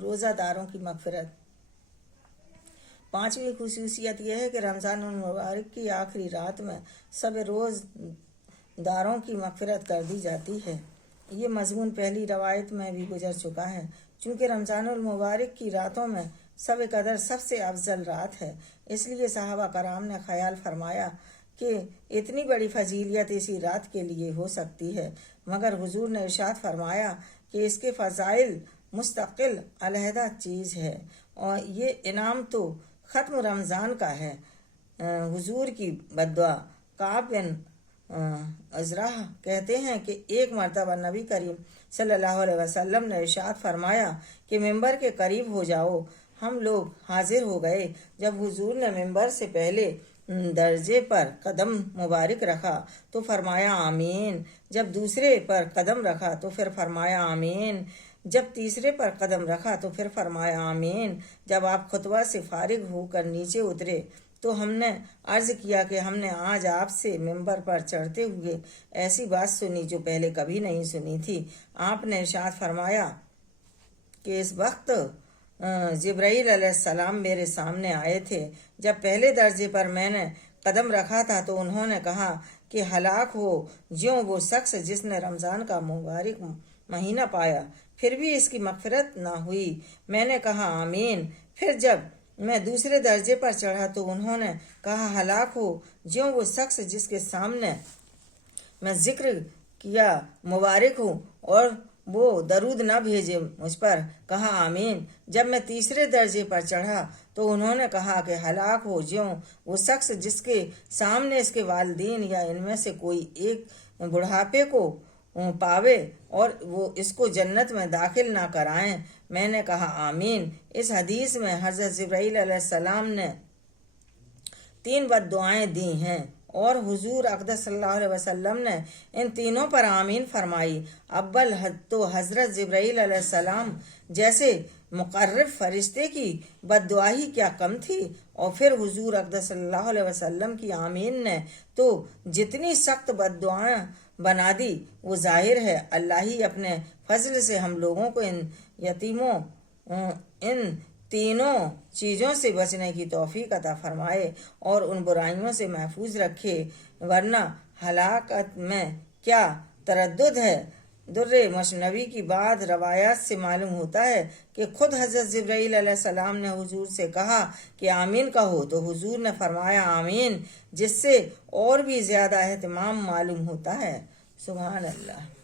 روزہ داروں کی مغفرت۔ پانچویں خصوصیت یہ ہے کہ رمضان المبارک کی آخری رات میں سب روز داروں کی مغفرت کر دی جاتی ہے۔ یہ مضمون پہلی روایت میں بھی گزر چکا ہے۔ چونکہ رمضان المبارک کی راتوں میں شب قدر سب سے افضل رات ہے، اس لیے صحابہ کرام نے خیال فرمایا کہ اتنی بڑی فضیلت اسی رات کے لیے ہو سکتی ہے، مگر حضور نے ارشاد فرمایا کہ اس کے فضائل مستقل علیحدہ چیز ہے، اور یہ انعام تو ختم رمضان کا ہے۔ حضور کی بددعا۔ کعب بن عزرہ کہتے ہیں کہ ایک مرتبہ نبی کریم صلی اللہ علیہ وسلم نے ارشاد فرمایا کہ ممبر کے قریب ہو جاؤ۔ ہم لوگ حاضر ہو گئے۔ جب حضور نے ممبر سے پہلے درجے پر قدم مبارک رکھا تو فرمایا آمین، جب دوسرے پر قدم رکھا تو پھر فرمایا آمین، جب تیسرے پر قدم رکھا تو پھر فرمایا آمین۔ جب آپ خطبہ سے فارغ ہو کر نیچے اترے تو ہم نے عرض کیا کہ ہم نے آج آپ سے ممبر پر چڑھتے ہوئے ایسی بات سنی جو پہلے کبھی نہیں سنی تھی۔ آپ نے ارشاد فرمایا کہ اس وقت جبرائیل علیہ السلام میرے سامنے آئے تھے۔ جب پہلے درجے پر میں نے قدم رکھا تھا تو انہوں نے کہا کہ ہلاک ہو جیوں وہ شخص جس نے رمضان کا مبارک مہینہ پایا، پھر بھی اس کی مغفرت نہ ہوئی۔ میں نے کہا آمین۔ پھر جب میں دوسرے درجے پر چڑھا تو انہوں نے کہا ہلاک ہو جیوں وہ شخص جس کے سامنے میں ذکر کیا مبارک ہوں اور وہ درود نہ بھیجے مجھ پر۔ کہا آمین۔ جب میں تیسرے درجے پر چڑھا تو انہوں نے کہا کہ ہلاک ہو جیوں وہ شخص جس کے سامنے اس کے والدین یا ان میں سے کوئی ایک بڑھاپے کو پاوے اور وہ اس کو جنت میں داخل نہ کرائیں۔ میں نے کہا آمین۔ اس حدیث میں حضرت جبرائیل علیہ السلام نے 3 بد دعائیں دی ہیں اور حضور اقدس صلی اللہ علیہ وسلم نے ان تینوں پر آمین فرمائی۔ اول تو حضرت جبرائیل علیہ السلام جیسے مقرب فرشتے کی بد دعا ہی کیا کم تھی، اور پھر حضور اقدس صلی اللہ علیہ وسلم کی آمین نے تو جتنی سخت بد دعائیں بنا دی وہ ظاہر ہے۔ اللہ ہی اپنے فضل سے ہم لوگوں کو ان یتیموں ان تینوں چیزوں سے بچنے کی توفیق عطا فرمائے اور ان برائیوں سے محفوظ رکھے، ورنہ ہلاکت میں کیا تردد ہے۔ در مصنوی کی بعض روایات سے معلوم ہوتا ہے کہ خود حضرت جبرائیل علیہ السلام نے حضور سے کہا کہ آمین کہو تو حضور نے فرمایا آمین، جس سے اور بھی زیادہ اہتمام معلوم ہوتا ہے۔ سبحان اللہ۔